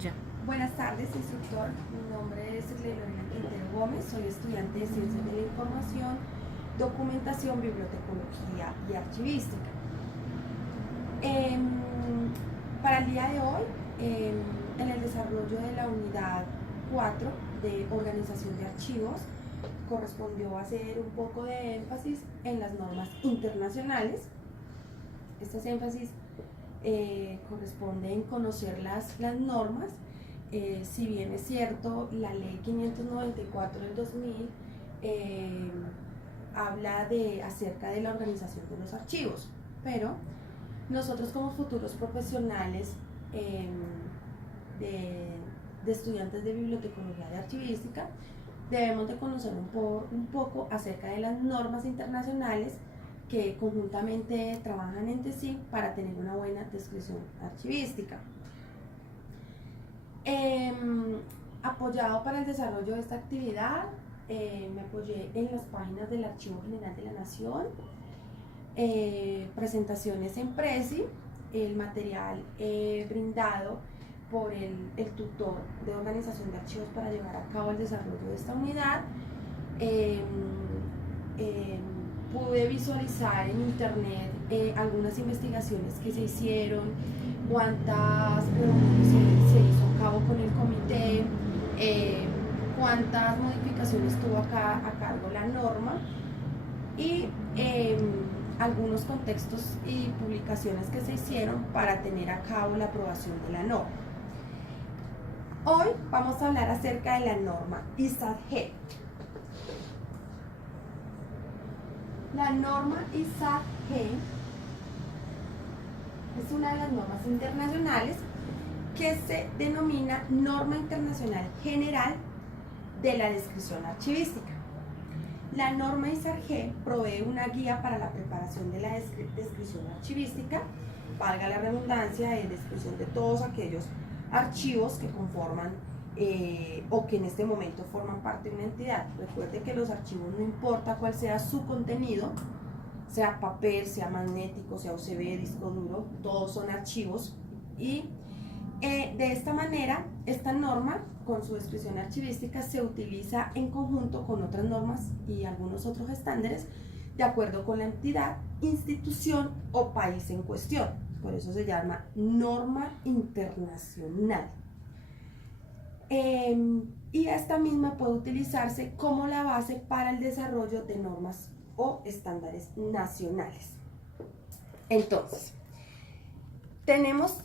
Ya. Buenas tardes, instructor. Mi nombre es Lorena Quintero Gómez. Soy estudiante de Ciencias de la Información, Documentación, Bibliotecología y Archivística. Para el día de hoy, en el desarrollo de la unidad 4 de Organización de Archivos, correspondió hacer un poco de énfasis en las normas internacionales. Este énfasis corresponde en conocer las normas. Si bien es cierto, la ley 594 del 2000 habla acerca de la organización de los archivos, pero nosotros como futuros profesionales de estudiantes de bibliotecología de archivística debemos de conocer un poco acerca de las normas internacionales que conjuntamente trabajan entre sí para tener una buena descripción archivística. Apoyado para el desarrollo de esta actividad, me apoyé en las páginas del Archivo General de la Nación, presentaciones en Prezi, el material brindado por el tutor de organización de archivos para llevar a cabo el desarrollo de esta unidad. Pude visualizar en internet algunas investigaciones que se hicieron, cuántas reuniones se hizo a cabo con el comité, cuántas modificaciones tuvo a cargo la norma y algunos contextos y publicaciones que se hicieron para tener a cabo la aprobación de la norma. Hoy vamos a hablar acerca de la norma ISAT-G. La norma ISAT-G es una de las normas internacionales que se denomina Norma Internacional General de la Descripción Archivística. La norma ISAT-G provee una guía para la preparación de la descripción archivística, valga la redundancia, de descripción de todos aquellos archivos que conforman o que en este momento forman parte de una entidad. Recuerde que los archivos, no importa cuál sea su contenido, sea papel, sea magnético, sea USB, disco duro, todos son archivos. Y de esta manera, esta norma, con su descripción archivística, se utiliza en conjunto con otras normas y algunos otros estándares de acuerdo con la entidad, institución o país en cuestión. Por eso se llama norma internacional. Y esta misma puede utilizarse como la base para el desarrollo de normas o estándares nacionales. Entonces, tenemos,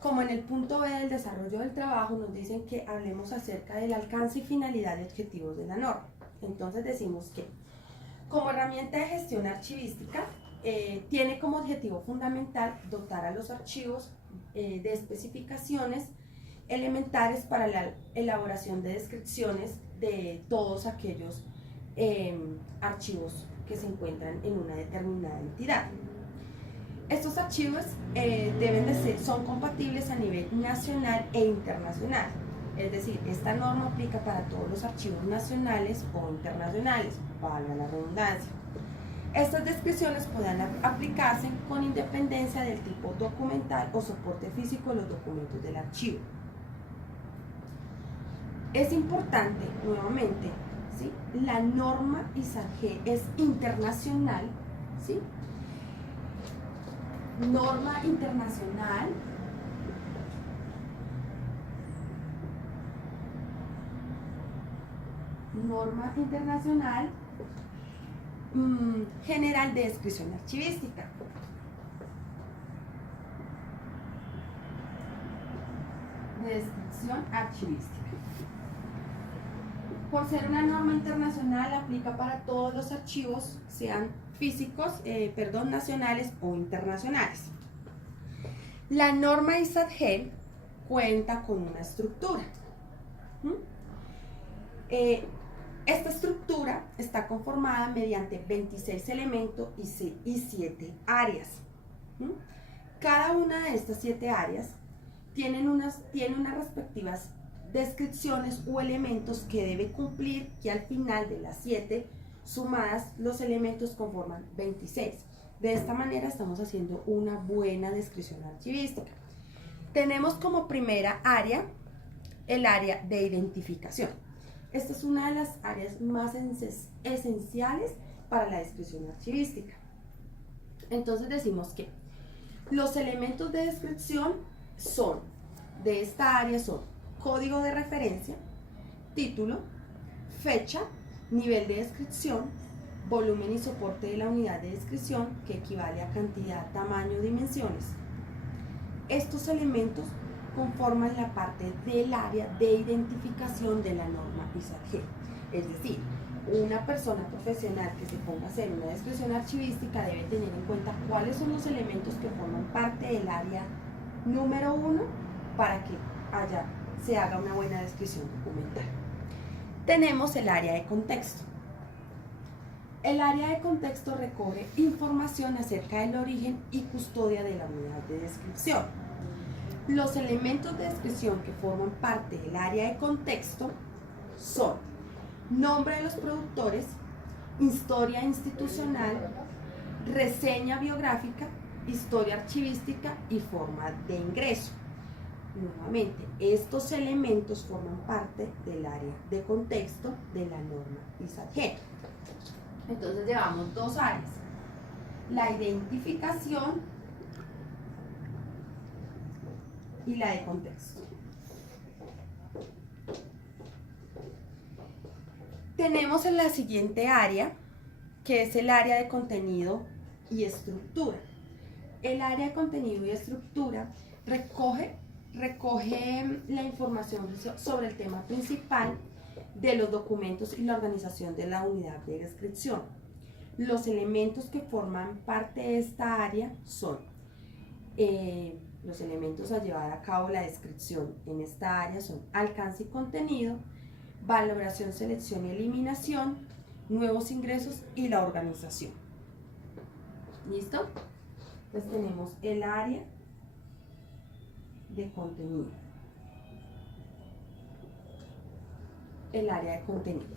como en el punto B del desarrollo del trabajo, nos dicen que hablemos acerca del alcance y finalidad de objetivos de la norma. Entonces decimos que, como herramienta de gestión archivística, tiene como objetivo fundamental dotar a los archivos de especificaciones elementales para la elaboración de descripciones de todos aquellos archivos que se encuentran en una determinada entidad. Estos archivos son compatibles a nivel nacional e internacional, es decir, esta norma aplica para todos los archivos nacionales o internacionales, valga la redundancia. Estas descripciones pueden aplicarse con independencia del tipo documental o soporte físico de los documentos del archivo. Es importante, nuevamente, ¿sí? La norma ISAT-G es internacional, ¿sí? Norma internacional general de descripción archivística. Por ser una norma internacional, aplica para todos los archivos, sean físicos, nacionales o internacionales. La norma ISAT-G cuenta con una estructura. Esta estructura está conformada mediante 26 elementos y 7 áreas. Cada una de estas 7 áreas tiene unas respectivas descripciones o elementos que debe cumplir, que al final de las 7 sumadas los elementos conforman 26. De esta manera estamos haciendo una buena descripción archivística. Tenemos como primera área el área de identificación. Esta es una de las áreas más esenciales para la descripción archivística. Entonces decimos que los elementos de descripción de esta área son código de referencia, título, fecha, nivel de descripción, volumen y soporte de la unidad de descripción, que equivale a cantidad, tamaño, dimensiones. Estos elementos conforman la parte del área de identificación de la norma ISAT-G. Es decir, una persona profesional que se ponga a hacer una descripción archivística debe tener en cuenta cuáles son los elementos que forman parte del área número 1 para que se haga una buena descripción documental. Tenemos el área de contexto. El área de contexto recoge información acerca del origen y custodia de la unidad de descripción. Los elementos de descripción que forman parte del área de contexto son nombre de los productores, historia institucional, reseña biográfica, historia archivística y forma de ingreso. Nuevamente, estos elementos forman parte del área de contexto de la norma ISAT-G. Entonces llevamos dos áreas, la identificación y la de contexto. Tenemos en la siguiente área, que es el área de contenido y estructura. El área de contenido y estructura recoge la información sobre el tema principal de los documentos y la organización de la unidad de descripción. Los elementos que forman parte de esta área son los elementos a llevar a cabo la descripción en esta área son alcance y contenido, valoración, selección y eliminación, nuevos ingresos y la organización. ¿Listo? Entonces tenemos el área de contenido, el área de contenido.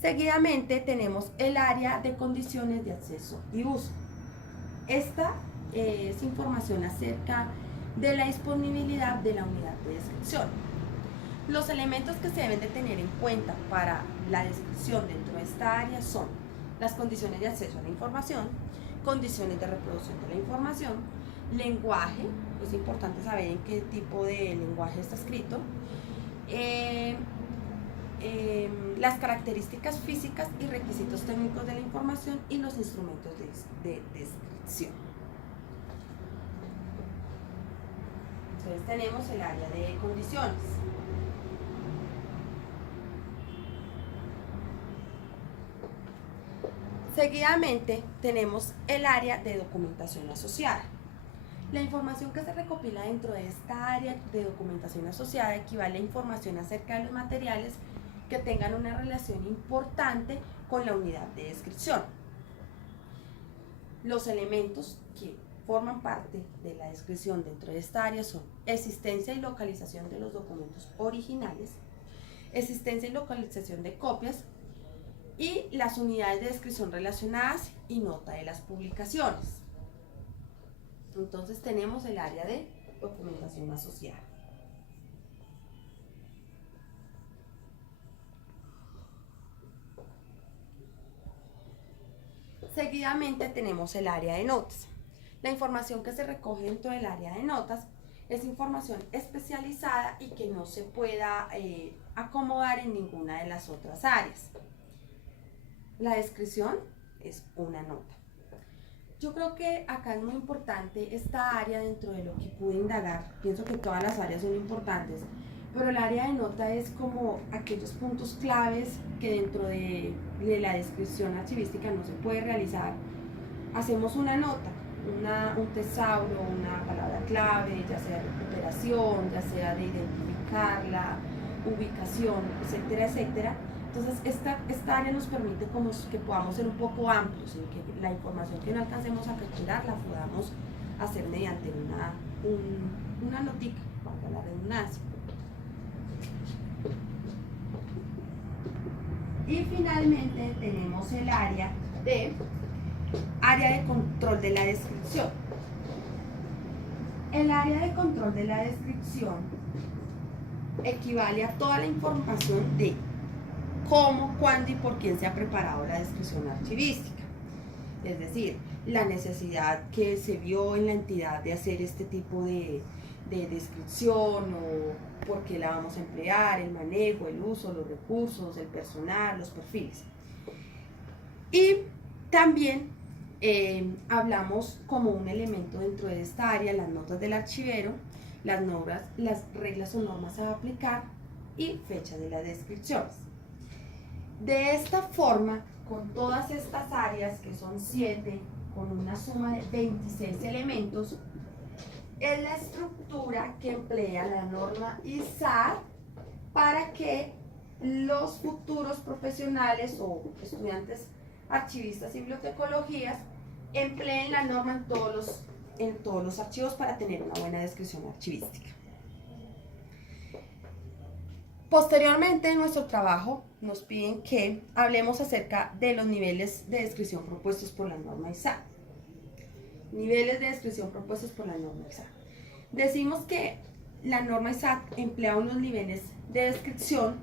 Seguidamente tenemos el área de condiciones de acceso y uso. Esta es información acerca de la disponibilidad de la unidad de descripción. Los elementos que se deben de tener en cuenta para la descripción dentro de esta área son las condiciones de acceso a la información, condiciones de reproducción de la información, lenguaje, es importante saber en qué tipo de lenguaje está escrito, las características físicas y requisitos técnicos de la información y los instrumentos de descripción. Entonces tenemos el área de condiciones. Seguidamente tenemos el área de documentación asociada. La información que se recopila dentro de esta área de documentación asociada equivale a información acerca de los materiales que tengan una relación importante con la unidad de descripción. Los elementos que forman parte de la descripción dentro de esta área son existencia y localización de los documentos originales, existencia y localización de copias y las unidades de descripción relacionadas y nota de las publicaciones. Entonces tenemos el área de documentación asociada. Seguidamente tenemos el área de notas. La información que se recoge dentro del área de notas es información especializada y que no se pueda acomodar en ninguna de las otras áreas. La descripción es una nota. Yo creo que acá es muy importante esta área dentro de lo que pude indagar. Pienso que todas las áreas son importantes, pero el área de nota es como aquellos puntos claves que dentro de la descripción archivística no se puede realizar. Hacemos una nota, un tesauro, una palabra clave, ya sea de recuperación, ya sea de identificarla, ubicación, etcétera, etcétera. Entonces esta área nos permite como que podamos ser un poco amplios, en que la información que no alcancemos a capturar la podamos hacer mediante una notica, para la redundancia. Y finalmente tenemos el área de control de la descripción. El área de control de la descripción equivale a toda la información de cómo, cuándo y por quién se ha preparado la descripción archivística. Es decir, la necesidad que se vio en la entidad de hacer este tipo de descripción o por qué la vamos a emplear, el manejo, el uso, los recursos, el personal, los perfiles. Y también hablamos como un elemento dentro de esta área, las notas del archivero, las reglas o normas a aplicar y fecha de las descripciones. De esta forma, con todas estas áreas, que son 7, con una suma de 26 elementos, es la estructura que emplea la norma ISAR para que los futuros profesionales o estudiantes archivistas y bibliotecologías empleen la norma en todos los archivos para tener una buena descripción archivística. Posteriormente en nuestro trabajo nos piden que hablemos acerca de los niveles de descripción propuestos por la norma ISAR. Niveles de descripción propuestos por la norma ISAR. Decimos que la norma ISAR emplea unos niveles de descripción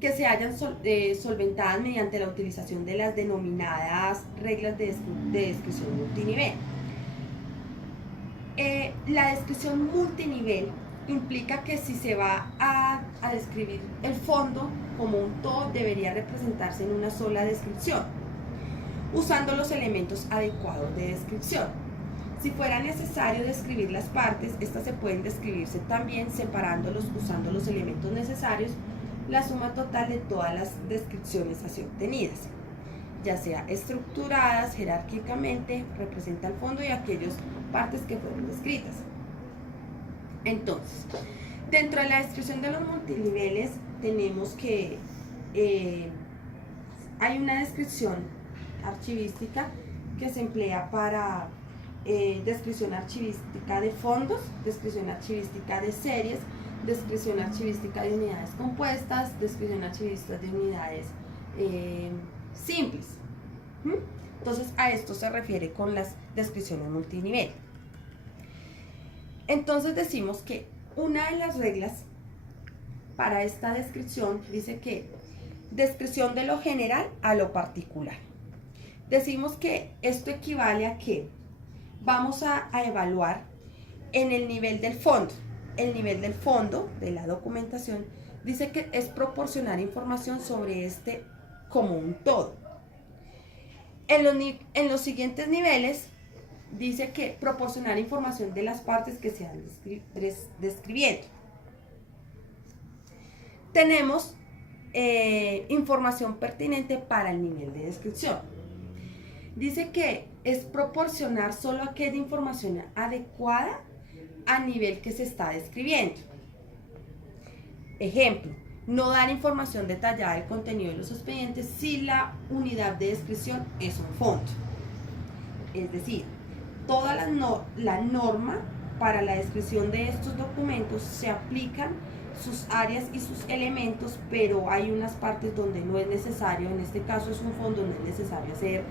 que se hayan solventadas mediante la utilización de las denominadas reglas de descripción multinivel. La descripción multinivel implica que si se va a describir el fondo como un todo, debería representarse en una sola descripción, usando los elementos adecuados de descripción. Si fuera necesario describir las partes, estas se pueden describirse también separándolos usando los elementos necesarios, la suma total de todas las descripciones así obtenidas, ya sea estructuradas jerárquicamente, representa el fondo y aquellas partes que fueron descritas. Entonces, dentro de la descripción de los multiniveles tenemos que hay una descripción archivística que se emplea para descripción archivística de fondos, descripción archivística de series, descripción archivística de unidades compuestas, descripción archivística de unidades simples. Entonces a esto se refiere con las descripciones multinivel. Entonces decimos que una de las reglas para esta descripción dice que descripción de lo general a lo particular. Decimos que esto equivale a que vamos a evaluar en el nivel del fondo. El nivel del fondo de la documentación dice que es proporcionar información sobre este como un todo. En los siguientes niveles dice que proporcionar información de las partes que se han describiendo. Tenemos información pertinente para el nivel de descripción. Dice que es proporcionar solo aquella información adecuada a nivel que se está describiendo. Ejemplo, no dar información detallada del contenido de los expedientes si la unidad de descripción es un fondo. Es decir, toda la norma para la descripción de estos documentos se aplican sus áreas y sus elementos, pero hay unas partes donde no es necesario, en este caso es un fondo, no es necesario hacer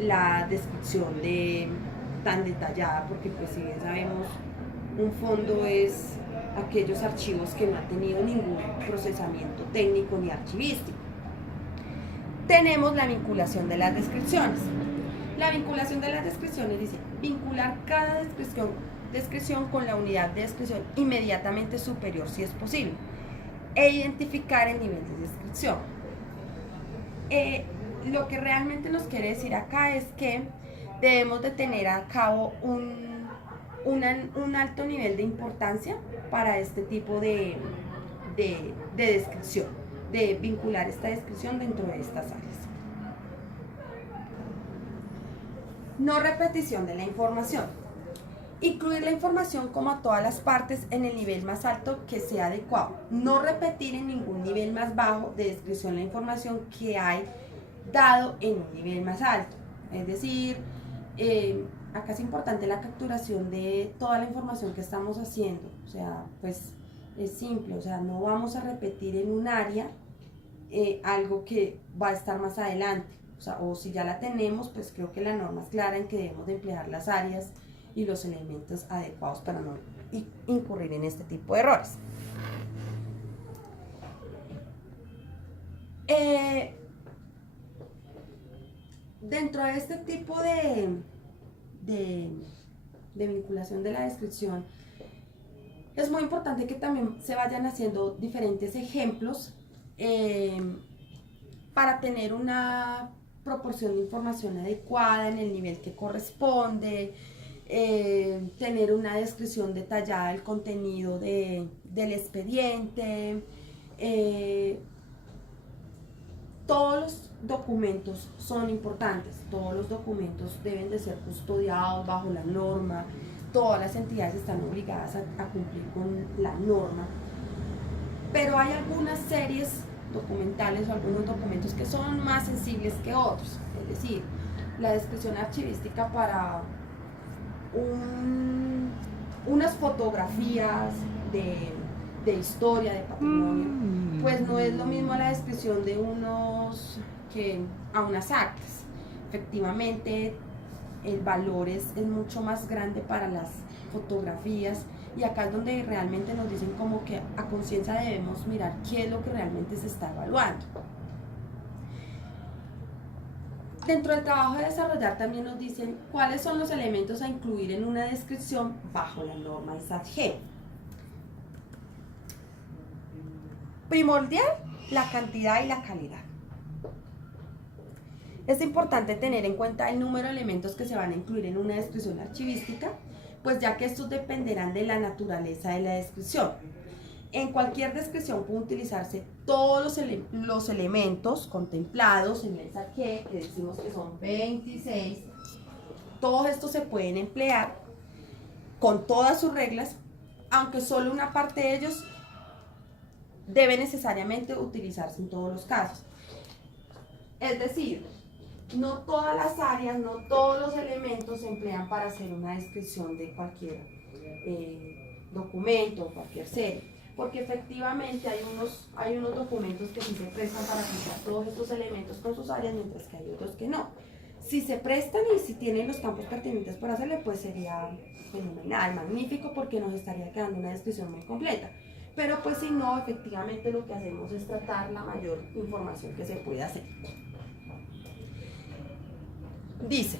la descripción tan detallada, porque pues si bien sabemos, un fondo es aquellos archivos que no han tenido ningún procesamiento técnico ni archivístico. Tenemos la vinculación de las descripciones. La vinculación de las descripciones dice vincular cada descripción con la unidad de descripción inmediatamente superior si es posible e identificar el nivel de descripción. Lo que realmente nos quiere decir acá es que debemos de tener a cabo un alto nivel de importancia para este tipo de descripción, de vincular esta descripción dentro de estas áreas. No repetición de la información. Incluir la información como a todas las partes en el nivel más alto que sea adecuado. No repetir en ningún nivel más bajo de descripción la información que hay dado en un nivel más alto. Es decir, acá es importante la capturación de toda la información que estamos haciendo. O sea, pues es simple, o sea, no vamos a repetir en un área algo que va a estar más adelante. O sea, o si ya la tenemos, pues creo que la norma es clara en que debemos de emplear las áreas y los elementos adecuados para no incurrir en este tipo de errores. Dentro de este tipo de vinculación de la descripción, es muy importante que también se vayan haciendo diferentes ejemplos para tener una proporción de información adecuada en el nivel que corresponde, tener una descripción detallada del contenido del expediente. Todos los documentos son importantes, todos los documentos deben de ser custodiados bajo la norma, todas las entidades están obligadas a cumplir con la norma, pero hay algunas series documentales o algunos documentos que son más sensibles que otros, es decir, la descripción archivística para unas fotografías de historia, de patrimonio, pues no es lo mismo la descripción de unos que a unas actas. Efectivamente, el valor es mucho más grande para las fotografías, y acá es donde realmente nos dicen como que a conciencia debemos mirar qué es lo que realmente se está evaluando. Dentro del trabajo de desarrollar también nos dicen cuáles son los elementos a incluir en una descripción bajo la norma ISAT-G. Primordial, la cantidad y la calidad. Es importante tener en cuenta el número de elementos que se van a incluir en una descripción archivística, pues ya que estos dependerán de la naturaleza de la descripción. En cualquier descripción pueden utilizarse todos los elementos contemplados en la ISAT-G, que decimos que son 26. Todos estos se pueden emplear con todas sus reglas, aunque solo una parte de ellos debe necesariamente utilizarse en todos los casos. Es decir, no todas las áreas, no todos los elementos se emplean para hacer una descripción de cualquier documento o cualquier serie, porque efectivamente hay unos documentos que sí se prestan para aplicar todos estos elementos con sus áreas, mientras que hay otros que no. Si se prestan y si tienen los campos pertinentes para hacerle, pues sería fenomenal, magnífico, porque nos estaría quedando una descripción muy completa. Pero pues si no, efectivamente lo que hacemos es tratar la mayor información que se puede hacer. Dice,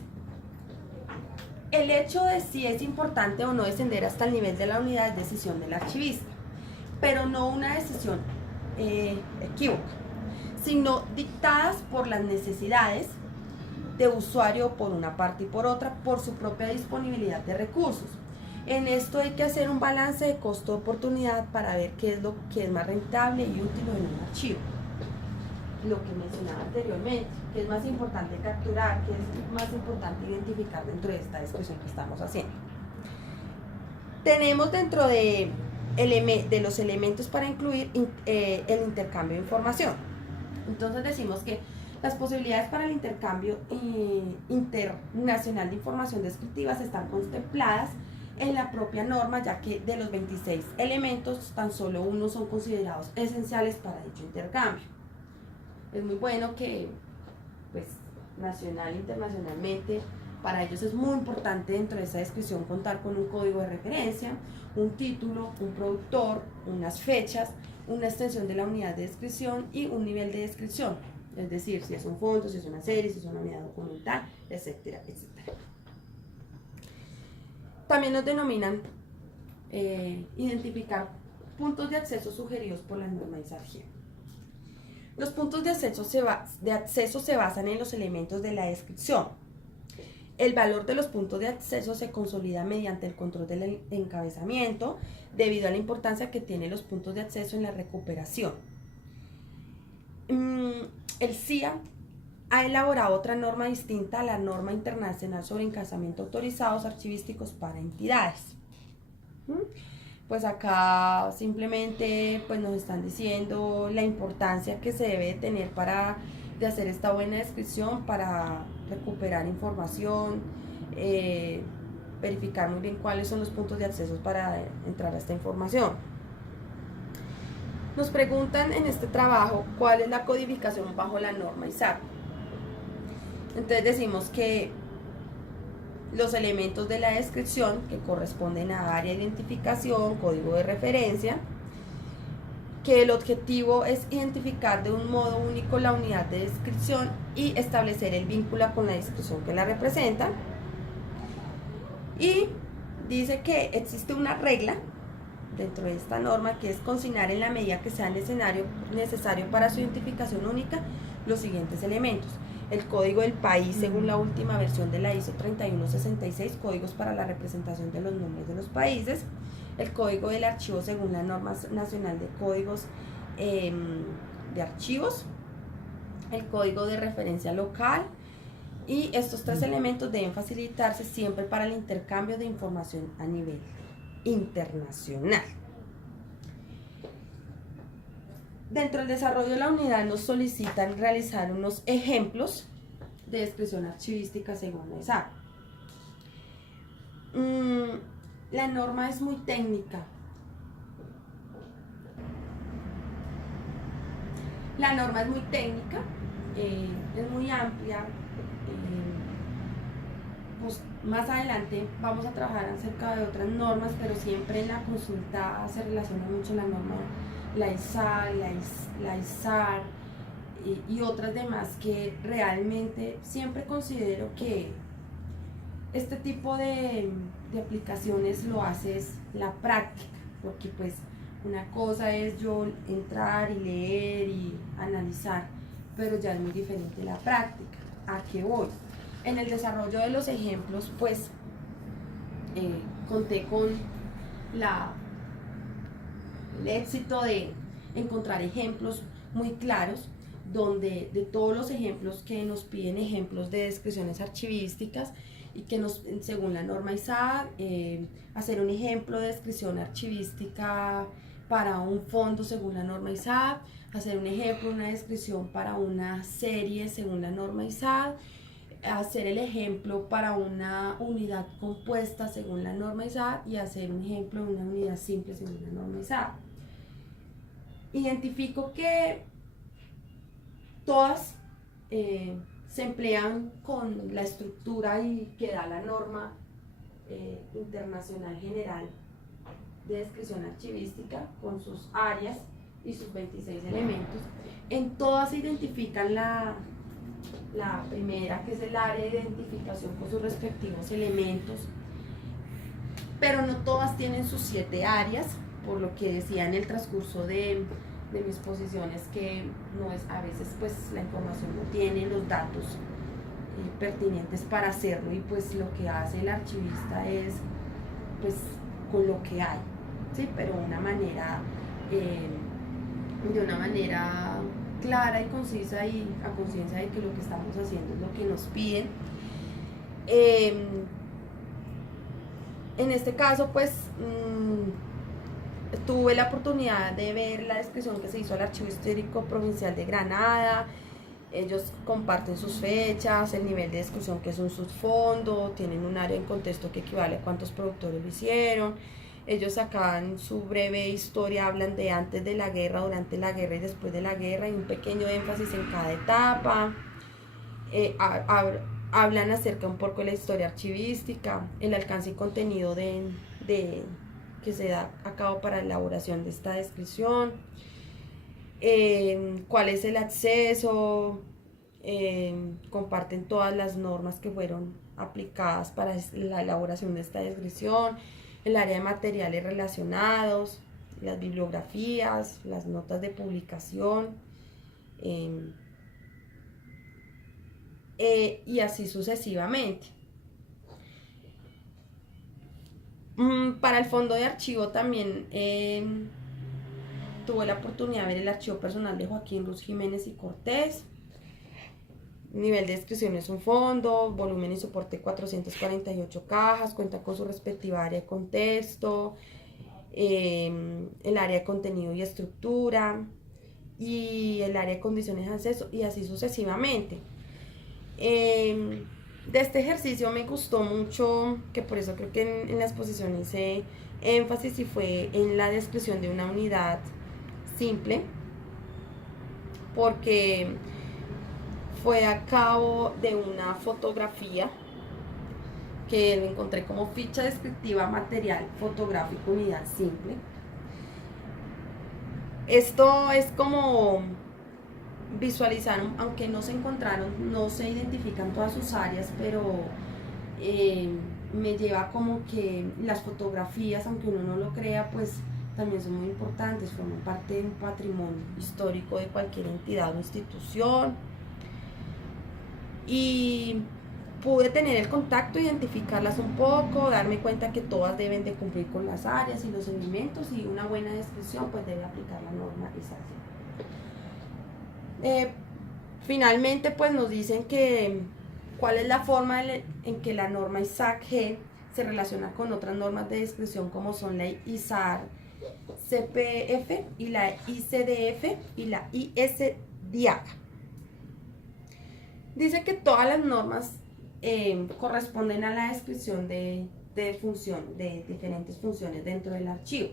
el hecho de si es importante o no descender hasta el nivel de la unidad es decisión del archivista, pero no una decisión equívoca, sino dictadas por las necesidades de usuario por una parte y por otra, por su propia disponibilidad de recursos. En esto hay que hacer un balance de costo-oportunidad para ver qué es lo que es más rentable y útil en un archivo. Lo que mencionaba anteriormente, que es más importante capturar, que es más importante identificar dentro de esta descripción que estamos haciendo. Tenemos dentro de los elementos para incluir el intercambio de información. Entonces decimos que las posibilidades para el intercambio internacional de información descriptiva están contempladas en la propia norma, ya que de los 26 elementos, tan solo unos son considerados esenciales para dicho intercambio. Es muy bueno que, pues, nacional e internacionalmente, para ellos es muy importante dentro de esa descripción contar con un código de referencia, un título, un productor, unas fechas, una extensión de la unidad de descripción y un nivel de descripción. Es decir, si es un fondo, si es una serie, si es una unidad documental, etcétera, etcétera. También nos denominan identificar puntos de acceso sugeridos por la norma ISAT-G. Los puntos de acceso se basan en los elementos de la descripción. El valor de los puntos de acceso se consolida mediante el control del encabezamiento, debido a la importancia que tienen los puntos de acceso en la recuperación. El CIA ha elaborado otra norma distinta a la norma internacional sobre encabezamiento autorizados archivísticos para entidades. Pues acá simplemente pues nos están diciendo la importancia que se debe tener de hacer esta buena descripción para recuperar información, verificar muy bien cuáles son los puntos de acceso para entrar a esta información. Nos preguntan en este trabajo cuál es la codificación bajo la norma ISAT. Entonces decimos que los elementos de la descripción que corresponden a área de identificación, código de referencia, que el objetivo es identificar de un modo único la unidad de descripción y establecer el vínculo con la descripción que la representa. Y dice que existe una regla dentro de esta norma que es consignar en la medida que sea necesario para su identificación única los siguientes elementos: el código del país según la última versión de la ISO 3166, códigos para la representación de los nombres de los países; el código del archivo según la norma nacional de códigos de archivos; el código de referencia local. Y estos tres elementos deben facilitarse siempre para el intercambio de información a nivel internacional. Dentro del desarrollo de la unidad nos solicitan realizar unos ejemplos de descripción archivística según la ESAB. La norma es muy técnica. La norma es muy técnica, es muy amplia. Pues más adelante vamos a trabajar acerca de otras normas, pero siempre en la consulta se relaciona mucho la norma, la ISAR, la ISAR y otras demás que realmente siempre considero que este tipo de aplicaciones lo hace es la práctica, porque pues una cosa es yo entrar y leer y analizar, pero ya es muy diferente la práctica. ¿A qué voy? En el desarrollo de los ejemplos, pues conté con el éxito de encontrar ejemplos muy claros, donde de todos los ejemplos que nos piden ejemplos de descripciones archivísticas y que nos, según la norma ISAB, hacer un ejemplo de descripción archivística para un fondo según la norma ISAB, hacer un ejemplo, una descripción para una serie según la norma ISAB, hacer el ejemplo para una unidad compuesta según la norma ISAB y hacer un ejemplo de una unidad simple según la norma ISAB. Identifico que todas se emplean con la estructura y que da la norma internacional general de descripción archivística con sus áreas y sus 26 elementos. En todas se identifican la primera, que es el área de identificación con sus respectivos elementos, pero no todas tienen sus 7 áreas, por lo que decía en el transcurso de mis exposiciones que no es, a veces pues la información no tiene los datos pertinentes para hacerlo, y pues lo que hace el archivista es pues con lo que hay, ¿sí? Pero de una manera clara y concisa y a conciencia de que lo que estamos haciendo es lo que nos piden. En este caso pues tuve la oportunidad de ver la descripción que se hizo al Archivo Histórico Provincial de Granada. Ellos comparten sus fechas, el nivel de descripción que es un subfondo, tienen un área en contexto que equivale a cuántos productores lo hicieron. Ellos acá en su breve historia hablan de antes de la guerra, durante la guerra y después de la guerra, y un pequeño énfasis en cada etapa. Hablan acerca un poco de la historia archivística, el alcance y contenido que se da a cabo para la elaboración de esta descripción, cuál es el acceso, comparten todas las normas que fueron aplicadas para la elaboración de esta descripción, el área de materiales relacionados, las bibliografías, las notas de publicación, y así sucesivamente. Para el fondo de archivo también tuve la oportunidad de ver el archivo personal de Joaquín Ruz Jiménez y Cortés. Nivel de descripción es un fondo, volumen y soporte 448 cajas, cuenta con su respectiva área de contexto, el área de contenido y estructura, y el área de condiciones de acceso, y así sucesivamente. De este ejercicio me gustó mucho, que por eso creo que en la exposición hice énfasis, y fue en la descripción de una unidad simple, porque fue a cabo de una fotografía que lo encontré como ficha descriptiva, material fotográfico, unidad simple. Esto es como visualizar, aunque no se encontraron, no se identifican todas sus áreas, pero me lleva como que las fotografías, aunque uno no lo crea, pues también son muy importantes, forman parte de un patrimonio histórico de cualquier entidad o institución. Y pude tener el contacto, identificarlas un poco, darme cuenta que todas deben de cumplir con las áreas y los elementos, y una buena descripción pues debe aplicar la norma ISAC. Finalmente pues nos dicen que cuál es la forma en que la norma ISAC-G se relaciona con otras normas de descripción, como son la ISAR CPF y la ICDF y la ISDIAC. Dice que todas las normas corresponden a la descripción de diferentes funciones dentro del archivo.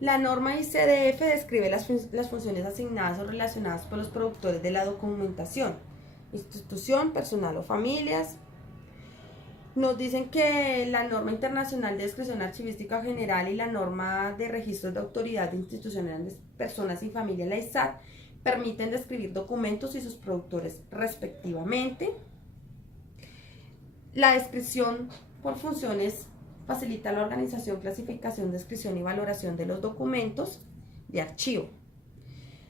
La norma ICDF describe las funciones asignadas o relacionadas por los productores de la documentación, institución, personal o familias. Nos dicen que la norma internacional de descripción archivística general y la norma de registros de autoridad de instituciones, personas y familias, la ISAT, permiten describir documentos y sus productores respectivamente. La descripción por funciones facilita la organización, clasificación, descripción y valoración de los documentos de archivo.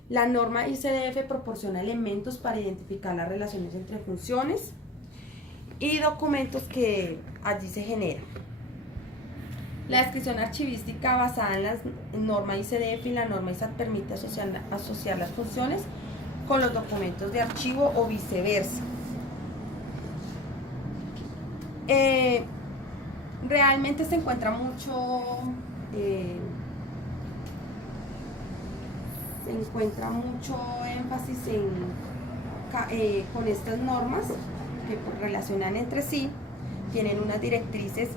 La norma ICDF proporciona elementos para identificar las relaciones entre funciones y documentos que allí se generan. La descripción archivística basada en la norma ICDF y la norma ISAT permite asociar las funciones con los documentos de archivo o viceversa. Realmente se encuentra mucho énfasis con estas normas que relacionan entre sí, tienen unas directrices,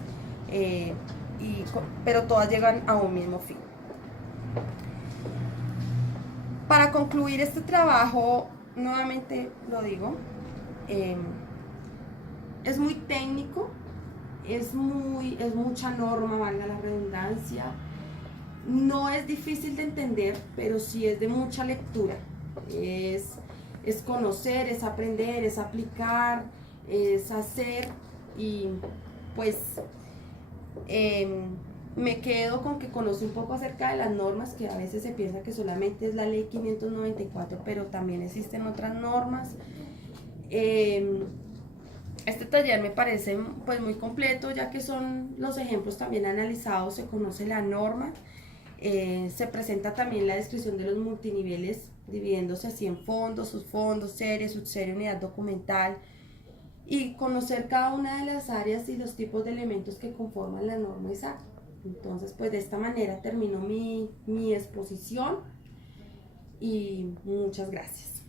pero todas llegan a un mismo fin. Para concluir este trabajo, nuevamente lo digo, es muy técnico, es mucha norma, valga la redundancia. No es difícil de entender, pero sí es de mucha lectura. Es conocer, es aprender, es aplicar, es hacer, y pues me quedo con que conoce un poco acerca de las normas, que a veces se piensa que solamente es la ley 594, pero también existen otras normas. Este taller me parece pues muy completo, ya que son los ejemplos también analizados, se conoce la norma, se presenta también la descripción de los multiniveles, dividiéndose así en fondos, subfondos, serie, subserie, unidad documental, y conocer cada una de las áreas y los tipos de elementos que conforman la norma ISAC. Entonces, pues de esta manera termino mi exposición, y muchas gracias.